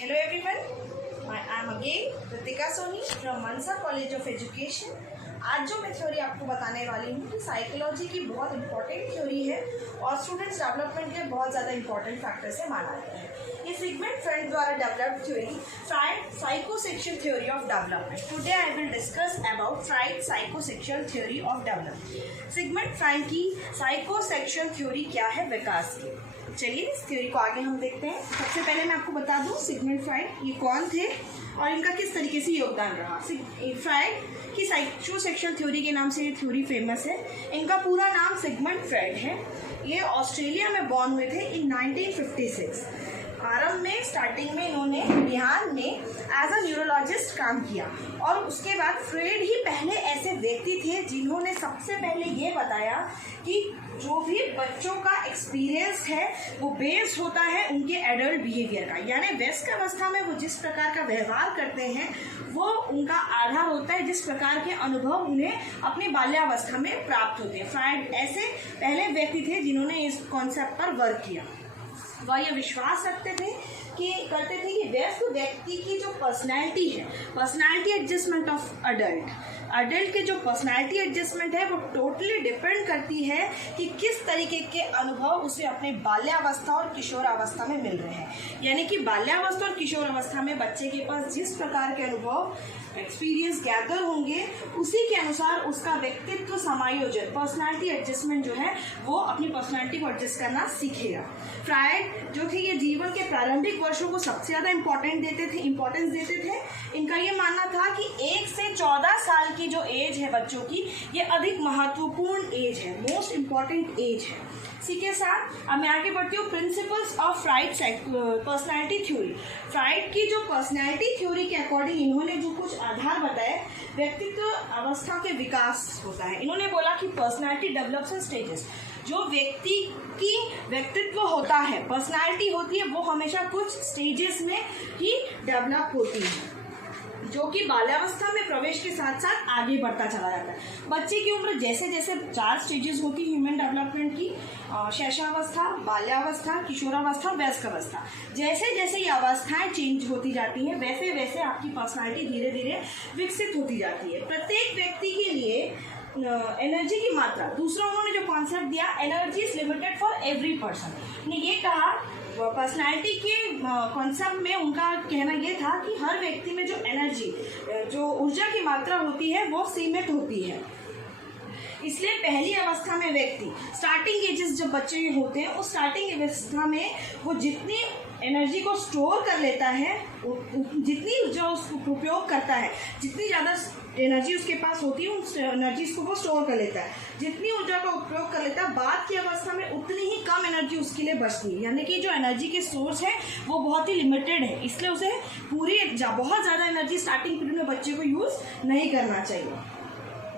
Hello everyone, I am again Ritika Soni from Mansa College of Education. आज जो मैं theory आपको बताने वाली हूँ कि साइकोलॉजी की बहुत इंपॉर्टेंट थ्योरी है और स्टूडेंट्स डेवलपमेंट के बहुत ज़्यादा इंपॉर्टेंट फैक्टर से माना जाता है। ये सिगमंड फ्रॉइड द्वारा developed theory Freud psychosexual theory of development. Today I will discuss about Freud psychosexual theory of development. Sigmund Freud की साइकोसेक्सुअल थ्योरी क्या है विकास की। चलिए इस थ्योरी को आगे हम देखते हैं। सबसे पहले मैं आपको बता दूं सिगमंड फ्रॉइड ये कौन थे और इनका किस तरीके से योगदान रहा। फ्रॉइड की साइकोसेक्सुअल थ्योरी के नाम से ये थ्योरी फेमस है। इनका पूरा नाम सिगमंड फ्रॉइड है। ये ऑस्ट्रेलिया में बॉर्न हुए थे इन 1956। आरंभ में स्टार्टिंग में इन्होंने बिहार में एज अ न्यूरोलॉजिस्ट काम किया और उसके बाद फ्रॉइड ही पहले ऐसे व्यक्ति थे जिन्होंने सबसे पहले ये बताया कि जो भी बच्चों का एक्सपीरियंस है वो बेस्ड होता है उनके एडल्ट बिहेवियर का, यानी वयस्क अवस्था में वो जिस प्रकार का व्यवहार करते हैं वो उनका आधार होता है जिस प्रकार के अनुभव उन्हें अपनी बाल्यावस्था में प्राप्त होते हैं। फ्रॉइड ऐसे पहले व्यक्ति थे जिन्होंने इस कॉन्सेप्ट पर वर्क किया। वह यह विश्वास करते थे कि वयस्क व्यक्ति की जो पर्सनैलिटी है, पर्सनैलिटी एडजस्टमेंट ऑफ अडल्ट के जो पर्सनैलिटी एडजस्टमेंट है वो टोटली डिपेंड करती है कि किस तरीके के अनुभव उसे अपने बाल्यावस्था और किशोरावस्था में मिल रहे हैं। यानी कि बाल्यावस्था और किशोरावस्था में बच्चे के पास जिस प्रकार के अनुभव एक्सपीरियंस गैदर होंगे उसी के अनुसार उसका व्यक्तित्व समायोजन पर्सनैलिटी एडजस्टमेंट जो है वो अपनी पर्सनैलिटी को एडजस्ट करना सीखेगा। फ्रॉइड जो थे ये जीवन के प्रारंभिक वर्षों को सबसे ज़्यादा इंपॉर्टेंस देते थे। इनका ये मानना था कि 1 से 14 साल की जो एज है बच्चों की ये अधिक महत्वपूर्ण एज है, मोस्ट इम्पॉर्टेंट एज है। इसी के साथ अब मैं आगे बढ़ती हूँ principles of Freud personality theory. Freud की जो पर्सनैलिटी थ्योरी के अकॉर्डिंग इन्होंने जो कुछ आधार बताए व्यक्तित्व अवस्था के विकास होता है। इन्होंने बोला कि पर्सनैलिटी डेवलप्स इन स्टेजेस। जो व्यक्ति की व्यक्तित्व होता है, पर्सनैलिटी होती है, वो हमेशा कुछ स्टेजेस में ही डेवलप होती है जो कि बाल्यावस्था में प्रवेश के साथ साथ आगे बढ़ता चला जाता है। बच्चे की उम्र जैसे जैसे 4 स्टेजेस होती है ह्यूमन डेवलपमेंट की, शैशवावस्था, बाल्यावस्था, किशोरावस्था, वयस्क अवस्था। जैसे जैसे ये अवस्थाएं चेंज होती जाती हैं वैसे वैसे आपकी पर्सनालिटी धीरे धीरे विकसित होती जाती है। प्रत्येक व्यक्ति के लिए एनर्जी की मात्रा, दूसरा उन्होंने जो कॉन्सेप्ट दिया energy is limited for every person. ने ये कहा पर्सनैलिटी के कॉन्सेप्ट में उनका कहना ये था कि हर व्यक्ति में जो एनर्जी, जो ऊर्जा की मात्रा होती है वो सीमित होती है। इसलिए पहली अवस्था में व्यक्ति स्टार्टिंग एजेस जब बच्चे होते हैं उस स्टार्टिंग अवस्था में वो जितनी एनर्जी को स्टोर कर लेता है, जितनी जो उसको उपयोग करता है, जितनी ज़्यादा एनर्जी उसके पास होती है उस एनर्जीज को वो स्टोर कर लेता है। जितनी ऊर्जा का उपयोग कर लेता है बाद की अवस्था में उतनी ही कम एनर्जी उसके लिए बचती है। यानी कि जो एनर्जी के सोर्स है वो बहुत ही लिमिटेड है, इसलिए उसे बहुत ज़्यादा एनर्जी स्टार्टिंग पीरियड में बच्चे को यूज़ नहीं करना चाहिए।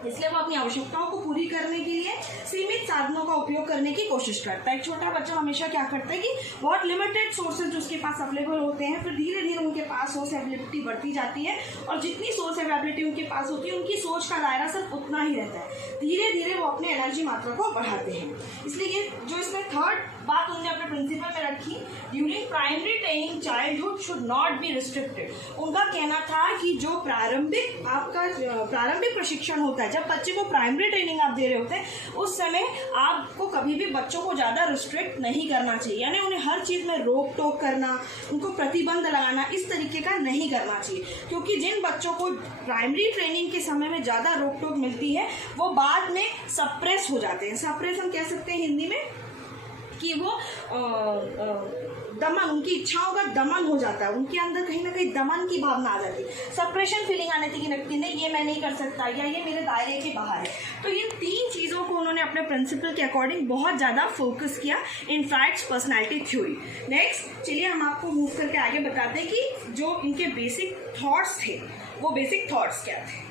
इसलिए वो अपनी आवश्यकताओं को पूरी करने के लिए सीमित साधनों का उपयोग करने की कोशिश करता है। एक छोटा बच्चा हमेशा क्या करता है कि बहुत लिमिटेड सोर्सेज जो उसके पास अवेलेबल होते हैं, फिर धीरे धीरे उनके पास सोर्स एबिलिटी बढ़ती जाती है और जितनी सोर्स एबिलिटी उनके पास होती है उनकी सोच का दायरा सिर्फ उतना ही रहता है। धीरे धीरे वो अपने एनर्जी मात्रा को बढ़ाते हैं। इसलिए जो इसमें थर्ड बात उन्होंने अपने प्रिंसिपल में रखी, during primary training childhood should not be restricted. उनका कहना था कि जो प्रारंभिक प्रशिक्षण होता है, जब बच्चे को प्राइमरी ट्रेनिंग आप दे रहे होते हैं उस समय आपको कभी भी बच्चों को ज़्यादा रिस्ट्रिक्ट नहीं करना चाहिए। यानी उन्हें हर चीज़ में रोक टोक करना, उनको प्रतिबंध लगाना इस तरीके का नहीं करना चाहिए, क्योंकि जिन बच्चों को प्राइमरी ट्रेनिंग के समय में ज़्यादा रोक टोक मिलती है वो बाद में सप्रेस हो जाते हैं। सप्रेस हम कह सकते हैं हिंदी में कि वो दमन, उनकी इच्छाओं का दमन हो जाता है, उनके अंदर कहीं ना कहीं दमन की भावना आ जाती है, सप्रेशन फीलिंग आने की लगती है, नहीं ये मैं नहीं कर सकता या ये मेरे दायरे के बाहर है। तो ये 3 चीज़ों को उन्होंने अपने प्रिंसिपल के अकॉर्डिंग बहुत ज़्यादा फोकस किया इन फ्रॉइड्स पर्सनैलिटी थ्योरी। नेक्स्ट चलिए हम आपको मूव करके आगे बताते हैं कि जो इनके बेसिक थॉट्स थे वो बेसिक थॉट्स क्या थे।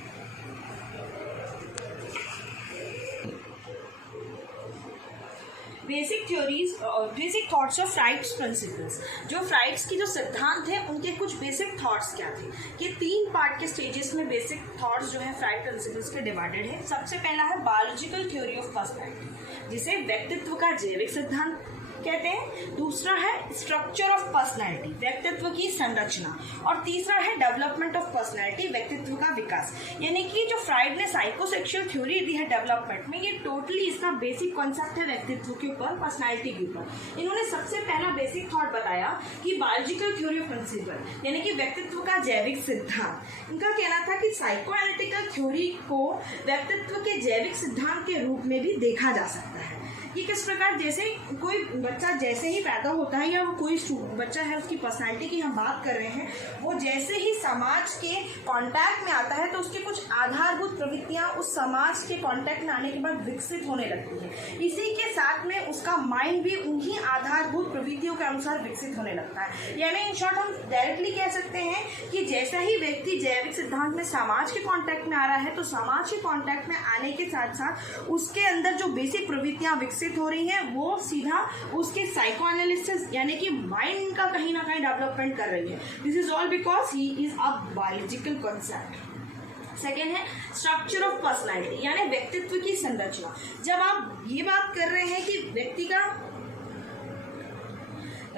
Basic thoughts of Freud's principles. जो फ्रॉइड्स की जो सिद्धांत है उनके कुछ बेसिक थॉट्स क्या थे। ये 3 पार्ट के स्टेजेस में बेसिक थॉट्स जो है फ्रॉइड प्रिंसिपल्स के डिवाइडेड है। सबसे पहला है बायोलॉजिकल थ्योरी ऑफ पर्सनैलिटी, जिसे व्यक्तित्व का जैविक सिद्धांत कहते हैं, दूसरा है स्ट्रक्चर ऑफ पर्सनैलिटी, व्यक्तित्व की संरचना, और तीसरा है डेवलपमेंट ऑफ पर्सनैलिटी, व्यक्तित्व का विकास। यानी कि जो फ्राइड ने साइकोसेक्सुअल थ्योरी दी है डेवलपमेंट में, ये टोटली इसका बेसिक कॉन्सेप्ट है व्यक्तित्व के ऊपर, पर्सनैलिटी के ऊपर। इन्होंने सबसे पहला बेसिक थॉट बताया कि बायोलॉजिकल थ्योरी ऑफ प्रिंसिपल, यानी कि व्यक्तित्व का जैविक सिद्धांत। इनका कहना था कि साइकोएनालिटिकल थ्योरी को व्यक्तित्व के जैविक सिद्धांत के रूप में भी देखा जा सकता है। ये किस प्रकार, जैसे कोई बच्चा जैसे ही पैदा होता है या कोई बच्चा है, उसकी पर्सनालिटी की हम बात कर रहे हैं, वो जैसे ही समाज के कांटेक्ट में आता है तो उसकी कुछ आधारभूत प्रवृत्तियां उस समाज के कांटेक्ट में आने के बाद विकसित होने लगती है। इसी के साथ में उसका माइंड भी उन्हीं आधारभूत प्रवृत्तियों के अनुसार विकसित होने लगता है। यानी इन शॉर्ट हम डायरेक्टली कह सकते हैं कि जैसा ही व्यक्ति जैविक सिद्धांत में समाज के कांटेक्ट में आ रहा है, तो समाज के कांटेक्ट में आने के साथ साथ उसके अंदर जो बेसिक प्रवृत्तियां विकसित हो रही है वो सीधा उसके साइको एनालिसिस यानी कि माइंड का कहीं ना कहीं डेवलपमेंट कर रही है। This is all because he is a biological concept. Second है स्ट्रक्चर ऑफ पर्सनैलिटी, यानी व्यक्तित्व की संरचना। जब आप ये बात कर रहे हैं कि व्यक्ति का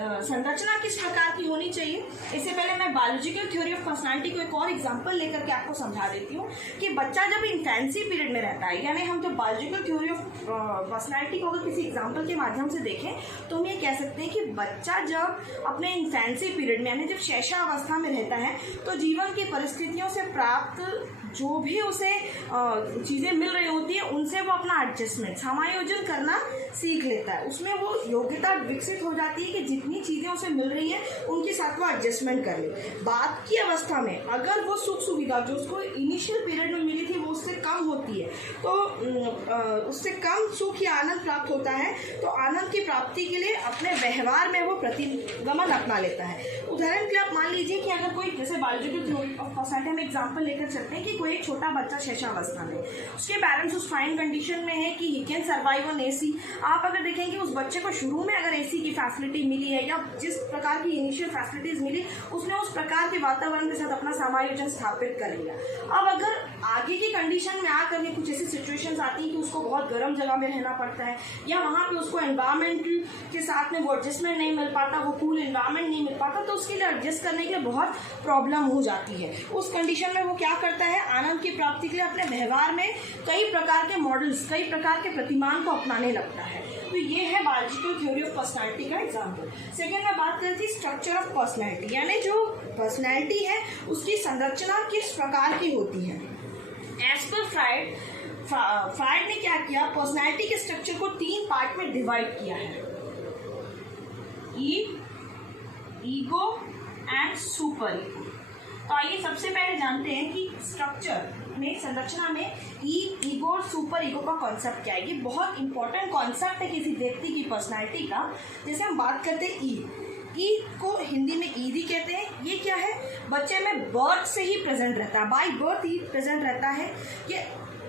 संरचना किस प्रकार की होनी चाहिए, इससे पहले मैं बायोलॉजिकल थ्योरी ऑफ पर्सनालिटी को एक और एग्जांपल लेकर के आपको समझा देती हूँ कि बच्चा जब इन्फेंसी पीरियड में रहता है, यानी हम जब बायोलॉजिकल थ्योरी ऑफ पर्सनालिटी को अगर किसी एग्जांपल के माध्यम से देखें तो हम ये कह सकते हैं कि बच्चा जब अपने इन्फेंसी पीरियड में यानी जब शैशवावस्था में रहता है तो जीवन की परिस्थितियों से प्राप्त जो भी उसे चीज़ें मिल रही होती है उनसे वो अपना एडजस्टमेंट समायोजन करना सीख लेता है। उसमें वो योग्यता विकसित हो जाती है कि जितनी चीज़ें उसे मिल रही है उनके साथ वो एडजस्टमेंट कर ले। बात की अवस्था में अगर वो सुख सुविधा जो उसको इनिशियल पीरियड में मिली थी वो उससे कम होती है तो उससे कम सुख या आनंद प्राप्त होता है, तो आनंद की प्राप्ति के लिए अपने व्यवहार में वो प्रतिगमन अपना लेता है। उदाहरण के लिए आप मान लीजिए कि अगर कोई, जैसे बायोलॉजिकल थ्योरी ऑफ पर्सनैलिटी हम एग्जाम्पल लेकर चलते हैं कि कोई एक छोटा बच्चा शैशवावस्था में, उसके पेरेंट्स उस फाइन कंडीशन में है कि he can survive on AC. आप अगर देखेंगे उस बच्चे को शुरू में अगर एसी की फैसिलिटी मिली है या जिस प्रकार की इनिशियल फैसिलिटीज मिली उसने उस प्रकार के वातावरण के साथ अपना समायोजन स्थापित कर लिया। अब अगर आगे की कंडीशन में आकर के कुछ ऐसी सिचुएशंस आती हैं कि उसको बहुत गर्म जगह में रहना पड़ता है या वहाँ पे उसको एनवायरमेंट के साथ में वो एडजस्टमेंट नहीं मिल पाता, वो कूल एनवायरमेंट नहीं मिल पाता, तो उसके लिए एडजस्ट करने के लिए बहुत प्रॉब्लम हो जाती है। उस कंडीशन में वो क्या करता है, आनंद की प्राप्ति के लिए अपने व्यवहार में कई प्रकार के मॉडल्स, कई प्रकार के प्रतिमान को अपनाने लगता है। तो ये है बायोलॉजिकल थ्योरी ऑफ पर्सनैलिटी का एग्जाम्पल। सेकेंड में बात करती है स्ट्रक्चर ऑफ पर्सनैलिटी, यानी जो पर्सनैलिटी है उसकी संरचना किस प्रकार की होती है। एज पर फ्राइड ने क्या किया, पर्सनैलिटी के स्ट्रक्चर को 3 पार्ट में डिवाइड किया है, ईगो एंड सुपर ईगो। तो आइए सबसे पहले जानते हैं कि स्ट्रक्चर में, संरचना में ईगो और सुपर ईगो का कॉन्सेप्ट क्या है। ये बहुत इंपॉर्टेंट कॉन्सेप्ट है किसी व्यक्ति की पर्सनैलिटी का। जैसे हम बात करते हैं ईद को हिंदी में ईद ही कहते हैं। ये क्या है, बच्चे में बर्थ से ही प्रेजेंट रहता है, बाय बर्थ ही प्रेजेंट रहता है। ये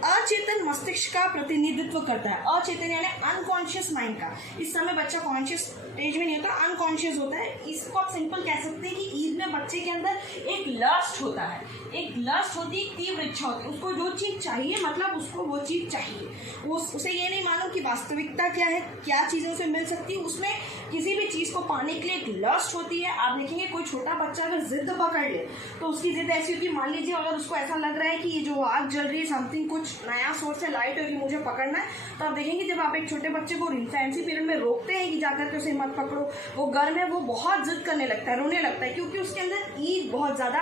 अचेतन मस्तिष्क का प्रतिनिधित्व करता है, अचेतन यानी अनकॉन्शियस माइंड का। इस समय बच्चा कॉन्शियस स्टेज में नहीं होता, अनकॉन्शियस होता है। इसको आप सिंपल कह सकते हैं कि ईद में बच्चे के अंदर एक लस्ट होता है, एक लस्ट होती है, एक तीव्र इच्छा होती है। उसको जो चीज़ चाहिए मतलब उसको वो चीज़ चाहिए, वो उसे ये नहीं मालूम कि वास्तविकता क्या है, क्या चीज़ें उसे मिल सकती है। उसमें किसी भी चीज़ को पाने के लिए एक लस्ट होती है। आप देखेंगे कोई छोटा बच्चा अगर जिद पकड़ ले तो उसकी जिद ऐसी होती है, मान लीजिए अगर उसको ऐसा लग रहा है कि ये जो आग जल रही है समथिंग कुछ नया सोर्स है, लाइट होगी, मुझे पकड़ना है, तो आप देखेंगे जब आप एक छोटे बच्चे को इन्फेंसी पीरियड में रोकते हैं कि जाकर के उसे मत पकड़ो, वो गर्म है, वो बहुत जिद करने लगता है, रोने लगता है, क्योंकि उसके अंदर ईद बहुत ज़्यादा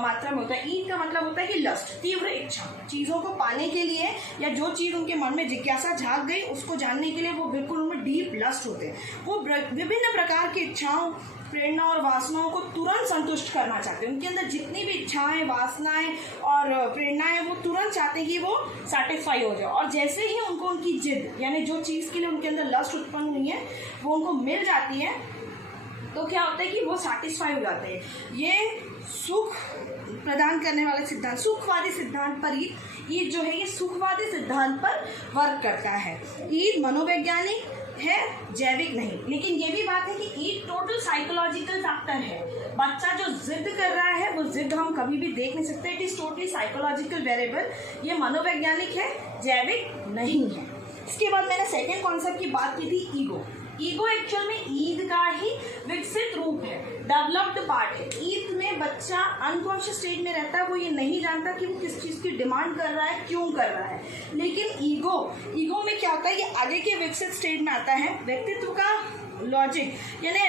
मात्रा में होता है। ईद का मतलब होता है कि लस्ट, तीव्र इच्छा, चीज़ों को पाने के लिए या जो चीज़ उनके मन में जिज्ञासा झाँक गई उसको जानने के लिए वो बिल्कुल उनमें डीप लस्ट होते हैं। वो विभिन्न प्रकार की इच्छाओं, प्रेरणा और वासनाओं को तुरंत संतुष्ट करना चाहते हैं। उनके अंदर जितनी भी इच्छाएं, वासनाएं और प्रेरणाएं वो तुरंत चाहते हैं कि वो सेटिस्फाई हो जाए। और जैसे ही उनको उनकी जिद यानी जो चीज़ के लिए उनके अंदर लस्ट उत्पन्न हुई है वो उनको मिल जाती है तो क्या होता है कि वो सेटिस्फाई हो जाते हैं। ये सुख प्रदान करने वाले सिद्धांत, सुखवादी सिद्धांत पर ईद जो है ये सुखवादी सिद्धांत पर वर्क करता है। ईद मनोवैज्ञानिक है, जैविक नहीं। लेकिन ये भी बात है कि ईद टोटल साइकोलॉजिकल फैक्टर है। बच्चा जो जिद कर रहा है वो जिद हम कभी भी देख नहीं सकते, it is totally psychological variable. ये मनोवैज्ञानिक है, जैविक नहीं है। इसके बाद मैंने सेकेंड कॉन्सेप्ट की बात की थी ईगो। ईगो एक्चुअल में ईद का ही विकसित रूप है, डेवलप्ड पार्ट है। ईद में बच्चा अनकॉन्शियस स्टेज में रहता है, वो ये नहीं जानता कि वो किस चीज़ की डिमांड कर रहा है, क्यों कर रहा है। लेकिन ईगो में क्या होता है, ये आगे के विकसित स्टेज में आता है। व्यक्तित्व का लॉजिक यानी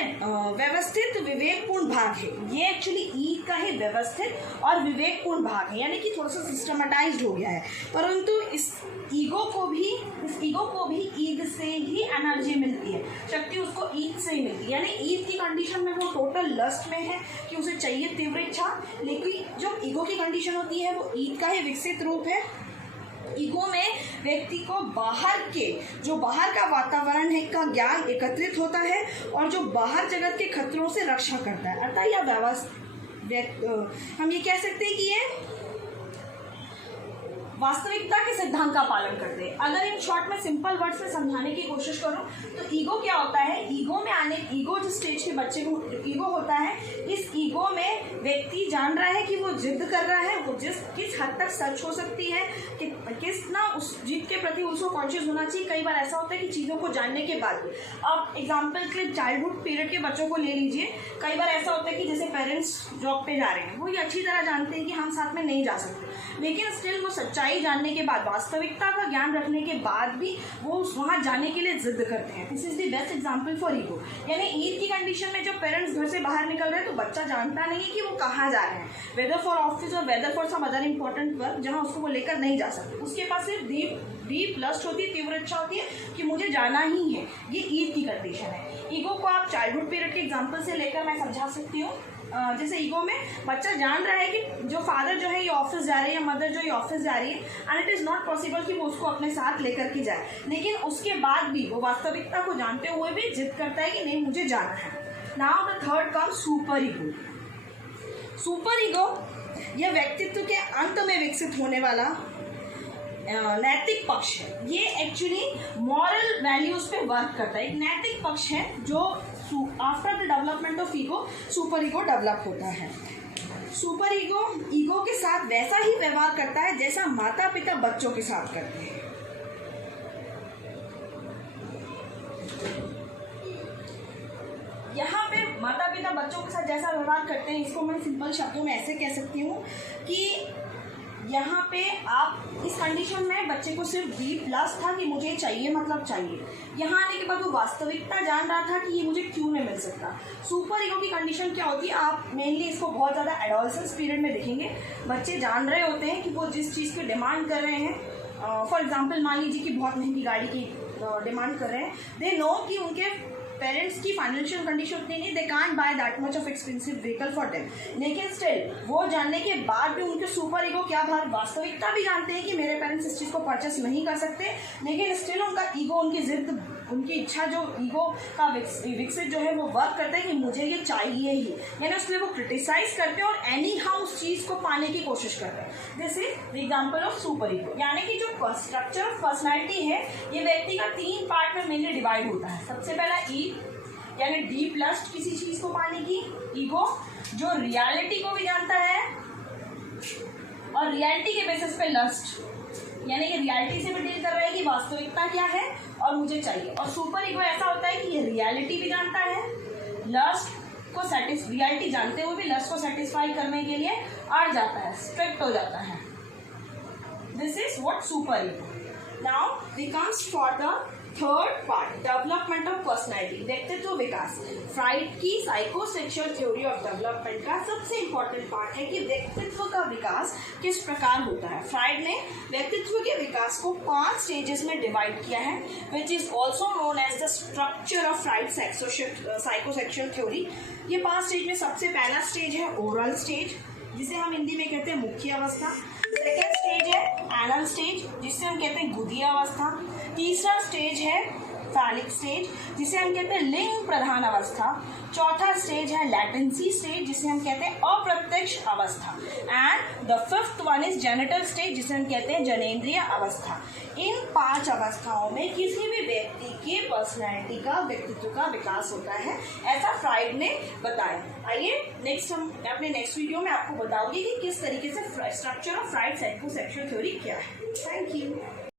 व्यवस्थित विवेकपूर्ण भाग है। ये एक्चुअली ईद का ही व्यवस्थित और विवेकपूर्ण भाग है, यानी कि थोड़ा सा सिस्टमेटाइज्ड हो गया है। परंतु इस ईगो को भी ईद से ही एनर्जी मिलती है, शक्ति उसको ईद से ही मिलती है। यानी ईद की कंडीशन में वो टोटल लस्ट में है कि उसे चाहिए तीव्र इच्छा, लेकिन जो ईगो की कंडीशन होती है वो ईद का ही विकसित रूप है। ईगो में व्यक्ति को जो बाहर का वातावरण है का ज्ञान एकत्रित होता है और जो बाहर जगत के खतरों से रक्षा करता है। अतः यह हम ये कह सकते हैं कि ये वास्तविकता के सिद्धांत का पालन करते हैं। अगर इन शॉर्ट में सिंपल वर्ड्स में समझाने की कोशिश करूं तो ईगो क्या होता है, ईगो जिस स्टेज के बच्चे को ईगो होता है, इस ईगो में व्यक्ति जान रहा है कि वो जिद कर रहा है, वो किस हद तक सच हो सकती है, कि किस ना उस जिद के प्रति उसको कॉन्शियस होना चाहिए। कई बार ऐसा होता है कि चीज़ों को जानने के बाद, अब एग्जाम्पल के लिए चाइल्डहुड पीरियड के बच्चों को ले लीजिए। कई बार ऐसा होता है कि जैसे पेरेंट्स जॉब पे जा रहे हैं, वो ये अच्छी तरह जानते हैं कि हम साथ में नहीं जा सकते, लेकिन स्टिल वो सच्चाई जानने के बाद, वास्तविकता का ज्ञान रखने के बाद भी वो वहां जाने के लिए जिद करते हैं। This is the best example for ego. यानी ईद की कंडीशन में जब पेरेंट्स घर से बाहर निकल रहे हैं तो बच्चा जानता नहीं है कि वो कहाँ जा रहे हैं, वेदर फॉर ऑफिस और whether for some other important work जहाँ उसको वो लेकर नहीं जा सकते। उसके पास सिर्फ डीप लस्ट होती है, तीव्र इच्छा होती है कि मुझे जाना ही है। ये ईद की कंडीशन है। ईगो को आप चाइल्डहुड पीरियड के एग्जाम्पल से लेकर मैं समझा सकती हूँ। जैसे ईगो में बच्चा जान रहा है कि जो फादर जो है ये ऑफिस जा रही है, मदर जो ये ऑफिस जा रही है, and it is not possible कि वो उसको अपने साथ लेकर के जाए, लेकिन उसके बाद भी वो वास्तविकता को जानते हुए भी जिद करता है कि नहीं मुझे जाना है। Now the third comes super ego. Super ego यह व्यक्तित्व के अंत में विकसित होने वाला नैतिक पक्ष है। ये एक्चुअली मॉरल वैल्यूज पे वर्क करता है। एक नैतिक पक्ष है जो after the development of ego super ego develop होता है। सुपर ईगो के साथ वैसा ही व्यवहार करता है जैसा माता पिता बच्चों के साथ करते हैं। यहाँ पे माता पिता बच्चों के साथ जैसा व्यवहार करते हैं, इसको मैं सिंपल शब्दों में ऐसे कह सकती हूँ कि यहाँ पे आप इस कंडीशन में बच्चे को सिर्फ डीप लस्ट था कि मुझे चाहिए, मतलब चाहिए। यहाँ आने के बाद वो वास्तविकता जान रहा था कि ये मुझे क्यों नहीं मिल सकता। सुपर ईगो की कंडीशन क्या होती है, आप मेनली इसको बहुत ज़्यादा एडोलसेंस पीरियड में देखेंगे। बच्चे जान रहे होते हैं कि वो जिस चीज़ की डिमांड कर रहे हैं, फॉर एग्जाम्पल मान लीजिए कि बहुत महंगी गाड़ी की डिमांड कर रहे हैं, दे नो कि उनके पेरेंट्स की फाइनेंशियल कंडीशन उतनी नहीं, they can't by that much of expensive vehicle for them. लेकिन स्टिल वो जानने के बाद भी उनके सुपर ईगो क्या बात, वास्तविकता भी जानते हैं कि मेरे पेरेंट्स इस चीज़ को परचेस नहीं कर सकते, लेकिन स्टिल उनका ईगो, उनकी जिद, उनकी इच्छा, जो ईगो का विकसित जो है वो वर्क करता है कि मुझे ये चाहिए ही। यानी उसके लिए वो क्रिटिसाइज करते हैं और एनी हाउ उस चीज़ को पाने की कोशिश करते हैं। This is the example of super ego. यानी कि जो स्ट्रक्चर ऑफ पर्सनैलिटी है ये व्यक्ति का 3 पार्ट में मेनली डिवाइड होता है। सबसे पहला ईग यानी डीप लस्ट किसी चीज को पाने की, ईगो जो रियलिटी को भी जानता है और रियलिटी के बेसिस पे लस्ट, यानी कि रियलिटी से भी डील कर रहा है कि वास्तविकता क्या है और मुझे चाहिए। और सुपर ईगो ऐसा होता है कि ये रियलिटी भी जानता है, लस्ट को रियलिटी जानते हुए भी लस्ट को सेटिस्फाई करने के लिए अड़ जाता है, स्ट्रिक्ट हो जाता है। This is what super ego. Now we comes for the third part, development of personality, व्यक्तित्व विकास। फ्राइड की साइकोसेक्सुअल थ्योरी ऑफ डेवलपमेंट का सबसे इंपॉर्टेंट पार्ट है कि व्यक्तित्व का विकास किस प्रकार होता है। फ्राइड ने व्यक्तित्व के विकास को 5 स्टेजेस में डिवाइड किया है, which is also known as the structure of Freud psychosexual theory. ये 5 स्टेज में सबसे पहला स्टेज है ओरल स्टेज, जिसे हम हिंदी में कहते हैं मुख्य अवस्था। सेकेंड स्टेज है एनल स्टेज, जिसे हम कहते हैं गुदीय अवस्था। तीसरा स्टेज है फैलिक स्टेज, जिसे हम कहते हैं लिंग प्रधान अवस्था। चौथा स्टेज है लैटेंसी स्टेज, जिसे हम कहते हैं अप्रत्यक्ष अवस्था। And the 5th one is genital stage, जिसे हम कहते हैं जनेंद्रिय अवस्था। इन 5 अवस्थाओं में किसी भी व्यक्ति के पर्सनैलिटी का, व्यक्तित्व का विकास होता है, ऐसा फ्राइड ने बताया। आइए हम अपने नेक्स्ट वीडियो में आपको बताऊंगी कि किस तरीके से structure of Freud psychosexual theory क्या है। Thank you.